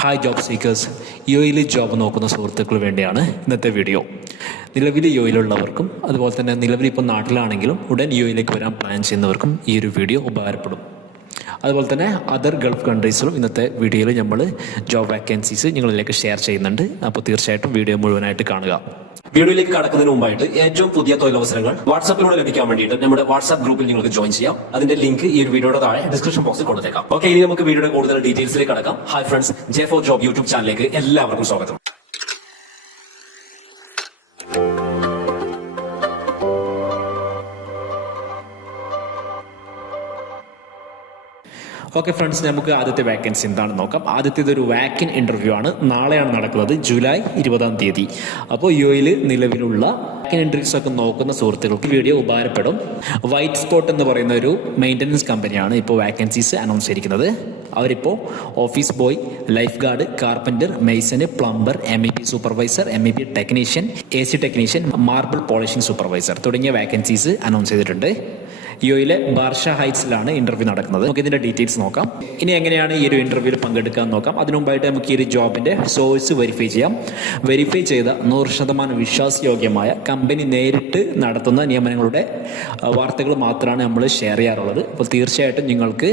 Hi job seekers യുയിൽ job നോക്കുന്ന സുഹൃത്തുക്കൾ വേണ്ടിയാണ് ഇന്നത്തെ വീഡിയോ നിലവിൽ യോയിലുള്ളവർക്കും അതുപോലെ തന്നെ നിലവിൽ ഇപ്പോൾ നാട്ടിലാണെങ്കിലും ഉടൻ യോയിലേക്ക് വരാൻ പ്ലാൻ ചെയ്യുന്നവർക്കും ഈ ഒരു വീഡിയോ ഉപകാരപ്പെടും. അതുപോലെ തന്നെ അതർ ഗൾഫ് കൺട്രീസിലും ഇന്നത്തെ വീഡിയോയിൽ നമ്മൾ ജോബ് വാക്കൻസീസ് നിങ്ങളിലേക്ക് ഷെയർ ചെയ്യുന്നുണ്ട്. അപ്പോൾ തീർച്ചയായിട്ടും വീഡിയോ മുഴുവനായിട്ട് കാണുക. വീഡിയോയിലേക്ക് കടക്കുന്നതിന് മുമ്പായിട്ട് ഏറ്റവും പുതിയ തൊഴിലവസരങ്ങൾ വാട്സാപ്പിലൂടെ ലഭിക്കാൻ വേണ്ടിയിട്ട് നമ്മുടെ വാട്സാപ്പ് ഗ്രൂപ്പിൽ നിങ്ങൾക്ക് ജോയിൻ ചെയ്യാം. അതിന്റെ ലിങ്ക് ഈ ഒരു വീഡിയോയുടെ താഴെ ഡിസ്ക്രിപ്ഷൻ ബോക്സിൽ കൊടുത്തേക്കാം. ഓക്കെ ഇനി നമുക്ക് വീഡിയോയുടെ കൂടുതൽ ഡീറ്റെയിൽസിലേക്ക് കടക്കാം. Hi friends J four job YouTube ചാനലിലേക്ക് എല്ലാവർക്കും സ്വാഗതം. ഓക്കെ ഫ്രണ്ട്സ് നമുക്ക് ആദ്യത്തെ വാക്കൻസി എന്താണെന്ന് നോക്കാം. ആദ്യത്തേത് ഒരു വാക്കിൻ ഇന്റർവ്യൂ ആണ്. നാളെയാണ് നടക്കുന്നത് ജൂലൈ ഇരുപതാം തീയതി. അപ്പോൾ യു എയിൽ നിലവിലുള്ള വാക്കിൻ ഇന്റർവ്യൂസ് ഒക്കെ നോക്കുന്ന സുഹൃത്തുക്കൾക്ക് വീഡിയോ ഉപകാരപ്പെടും. വൈറ്റ് സ്പോട്ട് എന്ന് പറയുന്ന ഒരു മെയിന്റനൻസ് കമ്പനിയാണ് ഇപ്പോൾ വാക്കൻസീസ് അനൗൺസ് ചെയ്തിരിക്കുന്നത്. അവരിപ്പോൾ office boy lifeguard carpenter mason plumber M E supervisor M E technician A C technician marble polishing supervisor തുടങ്ങിയ വാക്കൻസീസ് അനൗൺസ് ചെയ്തിട്ടുണ്ട്. യുയിലെ ബാർഷ ഹൈറ്റ്സിലാണ് ഇന്റർവ്യൂ നടക്കുന്നത്. നമുക്ക് ഇതിന്റെ ഡീറ്റെയിൽസ് നോക്കാം. ഇനി എങ്ങനെയാണ് ഈ ഒരു ഇന്റർവ്യൂവിൽ പങ്കെടുക്കാൻ നോക്കാം. അതിനു മുമ്പായിട്ട് നമുക്ക് ഈ ഒരു ജോബിന്റെ സോഴ്സ് വെരിഫൈ ചെയ്യാം. വെരിഫൈ ചെയ്ത നൂറ് ശതമാനം വിശ്വാസയോഗ്യമായ കമ്പനി നേരിട്ട് നടത്തുന്ന നിയമനങ്ങളുടെ വാർത്തകൾ മാത്രമാണ് നമ്മൾ ഷെയർ ചെയ്യാറുള്ളത്. അപ്പോൾ തീർച്ചയായിട്ടും നിങ്ങൾക്ക്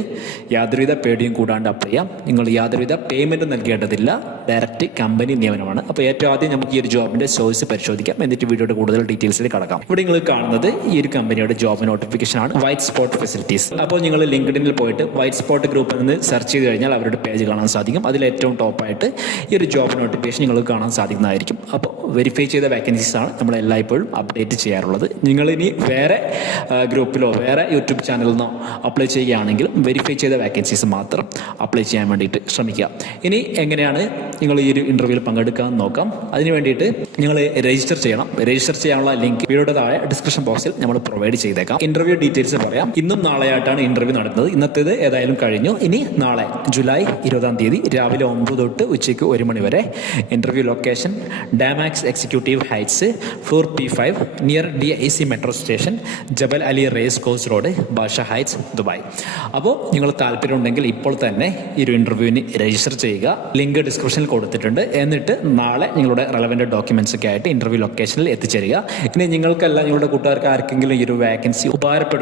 യാതൊരുവിധ പേടിയും കൂടാണ്ട് അപ്ലൈ ചെയ്യാം നിങ്ങൾ യാതൊരുവിധ പേയ്മെന്റ് നൽകേണ്ടതില്ല. ഡയറക്റ്റ് കമ്പനി നിയമനമാണ്. അപ്പോൾ ഏറ്റവും ആദ്യം നമുക്ക് ഈ ഒരു ജോബിന്റെ സോഴ്സ് പരിശോധിക്കാം. എന്നിട്ട് വീഡിയോയുടെ കൂടുതൽ ഡീറ്റെയിൽസിൽ കടക്കാം. ഇവിടെ നിങ്ങൾ കാണുന്നത് ഈ ഒരു കമ്പനിയുടെ ജോബ് നോട്ടിഫിക്കേഷൻ ആണ്. വൈറ്റ് സ്പോട്ട് ഫെസിലിറ്റീസ് അപ്പോൾ നിങ്ങൾ ലിങ്ക്ഡിനിൽ പോയിട്ട് വൈറ്റ് സ്പോട്ട് ഗ്രൂപ്പിൽ നിന്ന് സെർച്ച് ചെയ്ത് കഴിഞ്ഞാൽ അവരുടെ പേജ് കാണാൻ സാധിക്കും. അതിൽ ഏറ്റവും ടോപ്പായിട്ട് ഈ ഒരു ജോബ് നോട്ടിഫിക്കേഷൻ നിങ്ങൾക്ക് കാണാൻ സാധിക്കുന്നതായിരിക്കും. അപ്പോൾ വെരിഫൈ ചെയ്ത വാക്കൻസീസ് ആണ് നമ്മൾ എല്ലായ്പ്പോഴും അപ്ഡേറ്റ് ചെയ്യാറുള്ളത്. നിങ്ങൾ ഇനി വേറെ ഗ്രൂപ്പിലോ വേറെ യൂട്യൂബ് ചാനലിൽ നിന്നോ അപ്ലൈ ചെയ്യുകയാണെങ്കിൽ വെരിഫൈ ചെയ്ത വാക്കൻസീസ് മാത്രം അപ്ലൈ ചെയ്യാൻ വേണ്ടിയിട്ട് ശ്രമിക്കുക. ഇനി എങ്ങനെയാണ് നിങ്ങൾ ഈ ഒരു ഇന്റർവ്യൂവിൽ പങ്കെടുക്കാൻ നോക്കാം. അതിന് വേണ്ടിയിട്ട് നിങ്ങൾ രജിസ്റ്റർ ചെയ്യണം. രജിസ്റ്റർ ചെയ്യാനുള്ള ലിങ്ക് വീഡിയോയുടെ താഴെ ഡിസ്ക്രിപ്ഷൻ ബോക്സിൽ നമ്മൾ പ്രൊവൈഡ് ചെയ്തേക്കാം. ഇന്റർവ്യൂ ഡീറ്റെയിൽസ് പറയാം. ഇന്നും നാളെയായിട്ടാണ് ഇന്റർവ്യൂ നടത്തുന്നത് ഇന്നത്തേത് ഏതായാലും കഴിഞ്ഞു. ഇനി നാളെ ജൂലൈ ഇരുപതാം തീയതി രാവിലെ ഒമ്പത് തൊട്ട് ഉച്ചയ്ക്ക് ഒരു മണി വരെ interview location Damac executive heights floor P five near D I C metro station Jebel Ali race course road Basha heights Dubai അപ്പോൾ നിങ്ങൾ താല്പര്യമുണ്ടെങ്കിൽ ഇപ്പോൾ തന്നെ ഈ ഒരു ഇന്റർവ്യൂവിന് രജിസ്റ്റർ ചെയ്യുക. ലിങ്ക് ഡിസ്ക്രിപ്ഷനിൽ കൊടുത്തിട്ടുണ്ട്. എന്നിട്ട് നാളെ നിങ്ങളുടെ റെലവെന്റ് ഡോക്യുമെന്റ്സ് ഒക്കെ ആയിട്ട് ഇന്റർവ്യൂ ലൊക്കേഷനിൽ എത്തിച്ചേരുക. ഇനി നിങ്ങൾക്കല്ല നിങ്ങളുടെ കൂട്ടുകാർക്ക് ആർക്കെങ്കിലും ഈ ഒരു വാക്കൻസി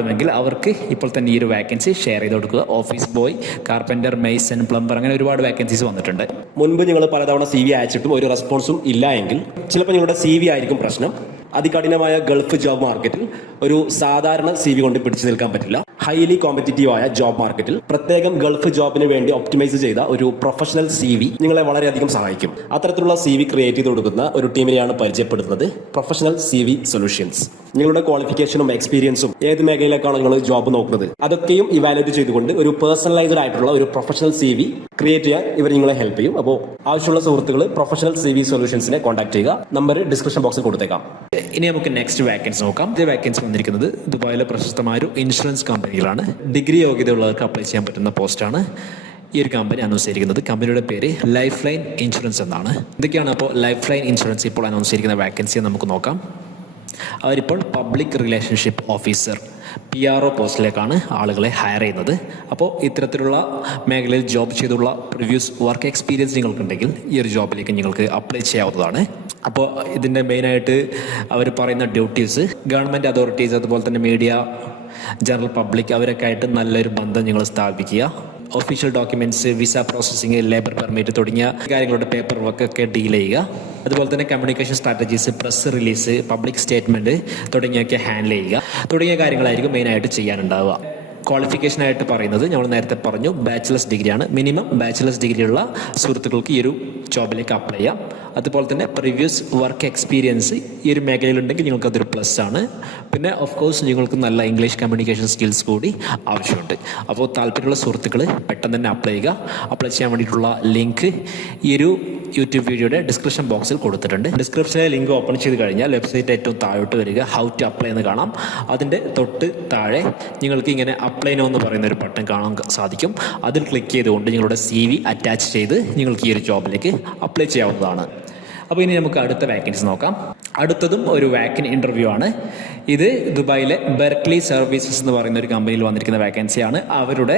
ഉപകാരപ്പെടുമെങ്കിൽ അവർക്ക് ഇപ്പോൾ തന്നെ ഈ ഒരു വാക്കൻസി ഷെയർ ചെയ്ത് കൊടുക്കുക. Office boy carpenter mason plumber അങ്ങനെ ഒരുപാട് വാക്കൻസീസ് വന്നിട്ടുണ്ട്. മുൻപ് നിങ്ങൾ പലതവണ സി വി അയച്ചിട്ടും ഒരു റെസ്പോൺസും ഇല്ല എങ്കിൽ ചിലപ്പോൾ നിങ്ങളുടെ സി വി ആയിരിക്കും പ്രശ്നം. അതികഠിനമായ ഗൾഫ് ജോബ് മാർക്കറ്റിൽ ഒരു സാധാരണ സി വി കൊണ്ട് പിടിച്ചു നിൽക്കാൻ പറ്റില്ല. ഹൈലി കോമ്പറ്റിറ്റീവായ ജോബ് മാർക്കറ്റിൽ പ്രത്യേകം ഗൾഫ് ജോബിന് വേണ്ടി ഒപ്റ്റിമൈസ് ചെയ്ത ഒരു പ്രൊഫഷണൽ സി വി നിങ്ങളെ വളരെയധികം സഹായിക്കും. അത്തരത്തിലുള്ള സി വി ക്രിയേറ്റ് ചെയ്ത് കൊടുക്കുന്ന ഒരു ടീമിനെയാണ് പരിചയപ്പെടുത്തുന്നത് പ്രൊഫഷണൽ സി വി സൊല്യൂഷൻസ് നിങ്ങളുടെ ക്വാളിഫിക്കേഷനും എക്സ്പീരിയൻസും ഏത് മേഖലയിലേക്കാണ് നിങ്ങൾ ജോബ് നോക്കുന്നത്? അതൊക്കെയും ഇവാലുവേറ്റ് ചെയ്തുകൊണ്ട് ഒരു പേഴ്സണലൈസ്ഡ് ആയിട്ടുള്ള ഒരു പ്രൊഫഷണൽ സി വി ക്രിയേറ്റ് ചെയ്യാൻ ഇവർ നിങ്ങളെ ഹെൽപ്പ് ചെയ്യും. അപ്പോൾ ആവശ്യമുള്ള സുഹൃത്തുക്കൾ പ്രൊഫഷണൽ സി വി സൊല്യൂഷൻസിനെ കോൺടാക്ട് ചെയ്യുക. നമ്പർ ഡിസ്ക്രിപ്ഷൻ ബോക്സിൽ കൊടുത്തേക്കാം. ഇനി നമുക്ക് നെക്സ്റ്റ് വാക്കൻസ് നോക്കാം. ഇത് വാക്കൻസ് വന്നിരിക്കുന്നത് ദുബായിലെ പ്രശസ്തമായ ഒരു ഇൻഷുറൻസ് കമ്പനികളാണ് ഡിഗ്രി യോഗ്യതയുള്ളവർക്ക് അപ്ലൈ ചെയ്യാൻ പറ്റുന്ന പോസ്റ്റാണ് ഈ ഒരു കമ്പനി അനൗൺസ് ചെയ്തിരിക്കുന്നത്. കമ്പനിയുടെ പേര് ലൈഫ് ലൈൻ ഇൻഷുറൻസ് എന്നാണ്. ഇതൊക്കെയാണ് അപ്പോൾ ലൈഫ് ലൈൻ ഇൻഷുറൻസ് ഇപ്പോൾ അനൗൺസ് ചെയ്തിരിക്കുന്ന വാക്കൻസി നമുക്ക് നോക്കാം. അവരിപ്പോൾ public relationship officer P R O പോസ്റ്റിലേക്കാണ് ആളുകളെ ഹയർ ചെയ്യുന്നത്. അപ്പോൾ ഇത്തരത്തിലുള്ള മേഖലയിൽ ജോബ് ചെയ്തുള്ള പ്രിവ്യൂസ് വർക്ക് എക്സ്പീരിയൻസ് നിങ്ങൾക്കുണ്ടെങ്കിൽ ഈ ഒരു ജോബിലേക്ക് നിങ്ങൾക്ക് അപ്ലൈ ചെയ്യാവുന്നതാണ്. അപ്പോൾ ഇതിന്റെ മെയിനായിട്ട് അവർ പറയുന്ന ഡ്യൂട്ടീസ് ഗവൺമെന്റ് അതോറിറ്റീസ് അതുപോലെ തന്നെ മീഡിയ ജനറൽ പബ്ലിക് അവരൊക്കെ ആയിട്ട് നല്ലൊരു ബന്ധം നിങ്ങൾ സ്ഥാപിക്കുക. Official documents visa processing labour permit തുടങ്ങിയ കാര്യങ്ങളുടെ പേപ്പർ വർക്ക് ഒക്കെ ഡീൽ ചെയ്യുക. അതുപോലെ തന്നെ communication strategies press release public statement തുടങ്ങിയൊക്കെ handle ചെയ്യുക. തുടങ്ങിയ കാര്യങ്ങളായിരിക്കും മെയിനായിട്ട് ചെയ്യാനുണ്ടാവുക. ക്വാളിഫിക്കേഷൻ ആയിട്ട് പറയുന്നത് നമ്മൾ നേരത്തെ പറഞ്ഞു ബാച്ചിലേഴ്സ് ഡിഗ്രിയാണ് മിനിമം ബാച്ചിലേഴ്സ് ഡിഗ്രിയുള്ള സുഹൃത്തുക്കൾക്ക് ഈ ഒരു ജോബിലേക്ക് അപ്ലൈ ചെയ്യാം. അതുപോലെ തന്നെ പ്രീവിയസ് വർക്ക് എക്സ്പീരിയൻസ് ഈ ഒരു മേഖലയിലുണ്ടെങ്കിൽ നിങ്ങൾക്ക് അതൊരു പ്ലസ് ആണ്. പിന്നെ ഓഫ് കോഴ്സ് നിങ്ങൾക്ക് നല്ല ഇംഗ്ലീഷ് കമ്മ്യൂണിക്കേഷൻ സ്കിൽസ് കൂടി ആവശ്യമുണ്ട്. അപ്പോൾ താല്പര്യമുള്ള സുഹൃത്തുക്കൾ പെട്ടെന്ന് തന്നെ അപ്ലൈ ചെയ്യുക. അപ്ലൈ ചെയ്യാൻ വേണ്ടിയിട്ടുള്ള ലിങ്ക് ഈ ഒരു യൂട്യൂബ് വീഡിയോയുടെ ഡിസ്ക്രിപ്ഷൻ ബോക്സിൽ കൊടുത്തിട്ടുണ്ട്. ഡിസ്ക്രിപ്ഷനിലെ ലിങ്ക് ഓപ്പൺ ചെയ്ത് കഴിഞ്ഞാൽ വെബ്സൈറ്റ് ഏറ്റവും താഴോട്ട് വരിക ഹൗ ടു അപ്ലൈ എന്ന് കാണാം. അതിന്റെ തൊട്ട് താഴെ നിങ്ങൾക്ക് ഇങ്ങനെ അപ്ലൈ നോ എന്ന് പറയുന്ന ഒരു ബട്ടൺ കാണാൻ സാധിക്കും. അതിൽ ക്ലിക്ക് ചെയ്തുകൊണ്ട് നിങ്ങളുടെ സി വി അറ്റാച്ച് ചെയ്ത് നിങ്ങൾക്ക് ഈ ഒരു ജോബിലേക്ക് അപ്ലൈ ചെയ്യാവുന്നതാണ്. അപ്പോൾ ഇനി നമുക്ക് അടുത്ത വാക്കൻസി നോക്കാം. അടുത്തതും ഒരു വാക്കൻ ഇന്റർവ്യൂ ആണ്. ഇത് ദുബായിലെ ബെർക്ലി സർവീസസ് എന്ന് പറയുന്ന ഒരു കമ്പനിയിൽ വന്നിരിക്കുന്ന വാക്കൻസിയാണ് അവരുടെ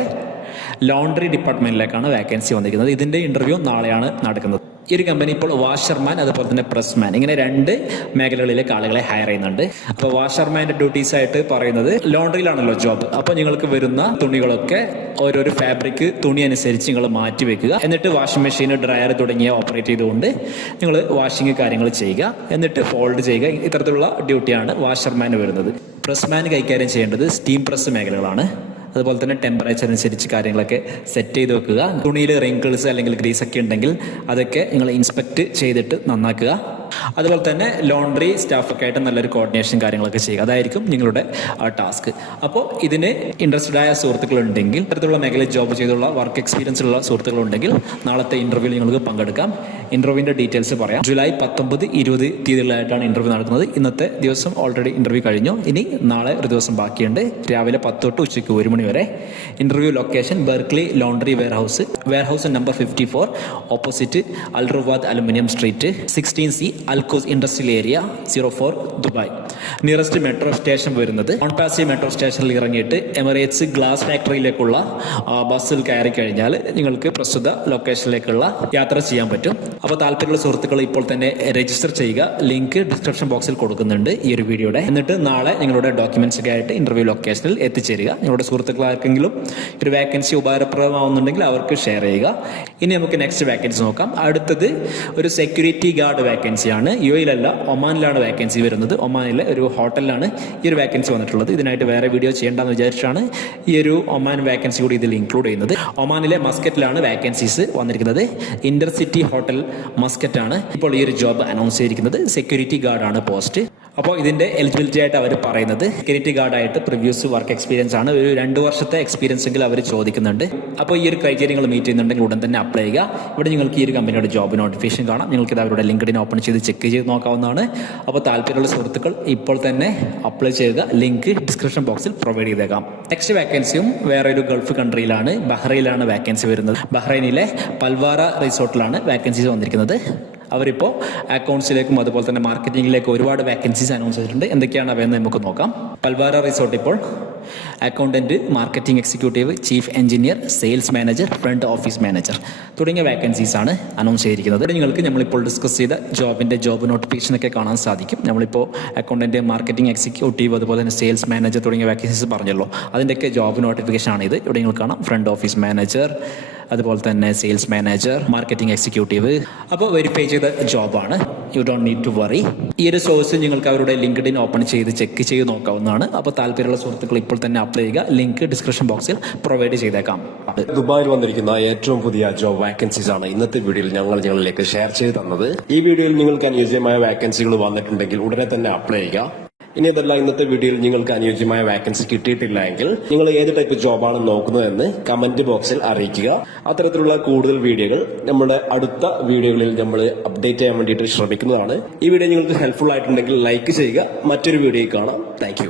ലോണ്ടറി ഡിപ്പാർട്ട്മെന്റിലേക്കാണ് വാക്കൻസി വന്നിരിക്കുന്നത്. ഇതിന്റെ ഇന്റർവ്യൂ നാളെയാണ് നടക്കുന്നത്. ഈ ഒരു കമ്പനി ഇപ്പോൾ വാഷർമാൻ അതുപോലെ തന്നെ പ്രസ്മാൻ ഇങ്ങനെ രണ്ട് മേഖലകളിലേക്ക് ആളുകളെ ഹയർ ചെയ്യുന്നുണ്ട്. അപ്പോൾ വാഷർമാന്റെ ഡ്യൂട്ടീസ് ആയിട്ട് പറയുന്നത് ലോണ്ടറിയിലാണല്ലോ ജോബ് അപ്പോൾ നിങ്ങൾക്ക് വരുന്ന തുണികളൊക്കെ ഓരോരോ ഫാബ്രിക് തുണി അനുസരിച്ച് നിങ്ങൾ മാറ്റി വെക്കുക. എന്നിട്ട് വാഷിംഗ് മെഷീൻ ഡ്രയർ തുടങ്ങിയ ഓപ്പറേറ്റ് ചെയ്തുകൊണ്ട് നിങ്ങൾ വാഷിംഗ് കാര്യങ്ങൾ ചെയ്യുക. എന്നിട്ട് ഫോൾഡ് ചെയ്യുക. ഇത്തരത്തിലുള്ള ഡ്യൂട്ടിയാണ് വാഷർമാൻ വരുന്നത്. പ്രസ്മാൻ കൈകാര്യം ചെയ്യേണ്ടത് സ്റ്റീം പ്രസ് മേഖലകളാണ്. അതുപോലെ തന്നെ ടെമ്പറേച്ചർ അനുസരിച്ച് കാര്യങ്ങളൊക്കെ സെറ്റ് ചെയ്ത് വെക്കുക. തുണിയിൽ റിങ്കിൾസ് അല്ലെങ്കിൽ ഗ്രീസ് ഒക്കെ ഉണ്ടെങ്കിൽ അതൊക്കെ നിങ്ങൾ ഇൻസ്പെക്ട് ചെയ്തിട്ട് നന്നാക്കുക. അതുപോലെ തന്നെ ലോണ്ടറി സ്റ്റാഫൊക്കെ ആയിട്ട് നല്ലൊരു കോർഡിനേഷൻ കാര്യങ്ങളൊക്കെ ചെയ്യുക. അതായിരിക്കും നിങ്ങളുടെ ടാസ്ക് അപ്പോൾ ഇതിന് ഇൻട്രസ്റ്റഡ് ആയ സുഹൃത്തുക്കളുണ്ടെങ്കിൽ ഇത്തരത്തിലുള്ള മേഖലയിൽ ജോബ് ചെയ്തുള്ള വർക്ക് എക്സ്പീരിയൻസ് ഉള്ള സുഹൃത്തുക്കളുണ്ടെങ്കിൽ നാളത്തെ ഇന്റർവ്യൂ നിങ്ങൾക്ക് പങ്കെടുക്കാം. ഇന്റർവ്യൂവിന്റെ ഡീറ്റെയിൽസ് പറയാം. ജൂലൈ പത്തൊമ്പത് ഇരുപത് തീയതികളിലായിട്ടാണ് ഇന്റർവ്യൂ നടക്കുന്നത്. ഇന്നത്തെ ദിവസം ഓൾറെഡി ഇന്റർവ്യൂ കഴിഞ്ഞു. ഇനി നാളെ ഒരു ദിവസം ബാക്കിയുണ്ട്. രാവിലെ പത്ത് തൊട്ട് ഉച്ചയ്ക്ക് ഒരു മണി വരെ. Interview location Berkeley laundry ware house ware house number fifty four opposite Al Ruwad aluminium street sixteen C Al Quoz industrial area zero four Dubai nearest metro station വരുന്നത്. ഓൺപാസി മെട്രോ സ്റ്റേഷനിൽ ഇറങ്ങിയിട്ട് എമിറേറ്റ്സ് ഗ്ലാസ് ഫാക്ടറിയിലേക്കുള്ള ബസ്സിൽ കയറി കഴിഞ്ഞാൽ നിങ്ങൾക്ക് പ്രസ്തുത ലൊക്കേഷനിലേക്കുള്ള യാത്ര ചെയ്യാൻ പറ്റും. അപ്പോൾ താല്പര്യമുള്ള സുഹൃത്തുക്കൾ ഇപ്പോൾ തന്നെ രജിസ്റ്റർ ചെയ്യുക. ലിങ്ക് ഡിസ്ക്രിപ്ഷൻ ബോക്സിൽ കൊടുക്കുന്നുണ്ട് ഈ ഒരു വീഡിയോയുടെ. എന്നിട്ട് നാളെ നിങ്ങളുടെ ഡോക്യുമെന്റ്സ് ഒക്കെ ആയിട്ട് ഇന്റർവ്യൂ ലൊക്കേഷനിൽ എത്തിച്ചേരുക. നിങ്ങളുടെ സുഹൃത്തുക്കൾ ആർക്കെങ്കിലും ഒരു വാക്കൻസി ഉപകാരപ്രദമാവുന്നുണ്ടെങ്കിൽ അവർക്ക് ഷെയർ ചെയ്യുക. ഇനി നമുക്ക് നെക്സ്റ്റ് വാക്കൻസി നോക്കാം. അടുത്തത് ഒരു സെക്യൂരിറ്റി ഗാർഡ് വാക്കൻസിയാണ് യു എയിലല്ല ഒമാനിലാണ് വേക്കൻസി വരുന്നത്. ഒമാനിലെ ഒരു ഹോട്ടലിലാണ് ഈ ഒരു വേക്കൻസി വന്നിട്ടുള്ളത്. ഇതിനായിട്ട് വേറെ വീഡിയോ ചെയ്യേണ്ടെന്ന് വിചാരിച്ചാണ് ഈ ഒരു ഒമാൻ വേക്കൻസി കൂടി ഇതിൽ ഇൻക്ലൂഡ് ചെയ്യുന്നത്. ഒമാനിലെ മസ്കറ്റിലാണ് വേക്കൻസീസ് വന്നിരിക്കുന്നത്. ഇന്റർസിറ്റി ഹോട്ടൽ മസ്കറ്റ് ആണ് ഇപ്പോൾ ഈ ഒരു ജോബ് അനൗൺസ് ചെയ്തിരിക്കുന്നത്. സെക്യൂരിറ്റി ഗാർഡാണ് പോസ്റ്റ് അപ്പോൾ ഇതിന്റെ എലിജിബിലിറ്റി ആയിട്ട് അവർ പറയുന്നത്. സെക്യൂരിറ്റി ഗാർഡായിട്ട് പ്രിവ്യൂസ് വർക്ക് എക്സ്പീരിയൻസ് ആണ്. ഒരു രണ്ട് വർഷത്തെ എക്സ്പീരിയൻസ് എങ്കിലും അവർ ചോദിക്കുന്നുണ്ട്. അപ്പോൾ ഈ ഒരു ക്രൈറ്റീരിയങ്ങൾ മീറ്റ് ചെയ്യുന്നുണ്ടെങ്കിൽ ഉടൻ തന്നെ അപ്ലൈ ചെയ്യുക. ഇവിടെ നിങ്ങൾക്ക് ഈ ഒരു കമ്പനിയുടെ ജോബ് നോട്ടിഫിക്കേഷൻ കാണാം. നിങ്ങൾക്ക് ഇത് അവരുടെ ലിങ്ക്ഡിൻ ഓപ്പൺ ചെയ്ത് ചെക്ക് ചെയ്ത് നോക്കാവുന്നതാണ്. അപ്പോൾ താല്പര്യമുള്ള സുഹൃത്തുക്കൾ ഇപ്പോൾ തന്നെ അപ്ലൈ ചെയ്ത ലിങ്ക് ഡിസ്ക്രിപ്ഷൻ ബോക്സിൽ പ്രൊവൈഡ് ചെയ്തേക്കാം. നെക്സ്റ്റ് വാക്കൻസിയും വേറെ ഒരു ഗൾഫ് കൺട്രിയിലാണ് ബഹ്റൈനിലാണ് വാക്കൻസി വരുന്നത്. ബഹ്റൈനിലെ പൽവാറ റിസോർട്ടിലാണ് വാക്കൻസീസ് വന്നിരിക്കുന്നത്. അവരിപ്പോൾ അക്കൗണ്ട്സിലേക്കും അതുപോലെ തന്നെ മാർക്കറ്റിംഗിലേക്കും ഒരുപാട് വാക്കൻസീസ് അനൗൺസ് ചെയ്തിട്ടുണ്ട്. എന്തൊക്കെയാണ് അവയെന്ന് നമുക്ക് നോക്കാം. പൽവാര റിസോർട്ട് ഇപ്പോൾ accountant marketing executive chief engineer sales manager front office manager തുടങ്ങിയ വേക്കൻസീസ് ആണ് അനൗൺസ് ചെയ്തിരിക്കുന്നത്. നിങ്ങൾക്ക് നമ്മളിപ്പോൾ ഡിസ്കസ് ചെയ്ത ജോബിന്റെ ജോബ് നോട്ടിഫിക്കേഷനൊക്കെ കാണാൻ സാധിക്കും. നമ്മളിപ്പോൾ അക്കൗണ്ടന്റ് മാർക്കറ്റിംഗ് എക്സിക്യൂട്ടീവ് അതുപോലെ തന്നെ സെയിൽസ് മാനേജർ തുടങ്ങിയ വേക്കൻസീസ് പറഞ്ഞല്ലോ. അതിന്റെയൊക്കെ ജോബ് നോട്ടിഫിക്കേഷൻ ആണ് ഇത്. ഇവിടെ നിങ്ങൾ കാണാം. ഫ്രണ്ട് ഓഫീസ് മാനേജർ അതുപോലെ തന്നെ സെയിൽസ് മാനേജർ മാർക്കറ്റിംഗ് എക്സിക്യൂട്ടീവ് അപ്പോൾ വെരിഫൈ ചെയ്ത ജോബാണ് you don't need to worry ഈ ഒരു സോഴ്സ് നിങ്ങൾക്ക് അവരുടെ ലിങ്ക്ഡിൻ ഓപ്പൺ ചെയ്ത് ചെക്ക് ചെയ്ത് നോക്കാവുന്നതാണ്. അപ്പോൾ താല്പര്യമുള്ള സുഹൃത്തുക്കൾ ഇപ്പോൾ തന്നെ അപ്ലൈ ചെയ്യുക. ലിങ്ക് ഡിസ്ക്രിപ്ഷൻ ബോക്സിൽ പ്രൊവൈഡ് ചെയ്തേക്കാം. ദുബായിൽ വന്നിരിക്കുന്ന ഏറ്റവും പുതിയ ജോബ് വാക്കൻസീസ് ആണ് ഇന്നത്തെ വീഡിയോയിൽ ഞങ്ങൾ നിങ്ങളിലേക്ക് ഷെയർ ചെയ്ത് തന്നത്. ഈ വീഡിയോയിൽ നിങ്ങൾക്ക് അനുയോജ്യമായ വാക്കൻസികൾ വന്നിട്ടുണ്ടെങ്കിൽ ഉടനെ തന്നെ അപ്ലൈ ചെയ്യുക. ഇനി അതല്ല ഇന്നത്തെ വീഡിയോയിൽ നിങ്ങൾക്ക് അനുയോജ്യമായ വാക്കൻസി കിട്ടിയിട്ടില്ല എങ്കിൽ നിങ്ങൾ ഏത് ടൈപ്പ് ജോബാണ് നോക്കുന്നതെന്ന് കമന്റ് ബോക്സിൽ അറിയിക്കുക. അത്തരത്തിലുള്ള കൂടുതൽ വീഡിയോകൾ നമ്മുടെ അടുത്ത വീഡിയോകളിൽ നമ്മൾ അപ്ഡേറ്റ് ചെയ്യാൻ വേണ്ടിയിട്ട് ശ്രമിക്കുന്നതാണ്. ഈ വീഡിയോ നിങ്ങൾക്ക് ഹെൽപ്ഫുൾ ആയിട്ടുണ്ടെങ്കിൽ ലൈക്ക് ചെയ്യുക. മറ്റൊരു വീഡിയോ കാണാം. താങ്ക്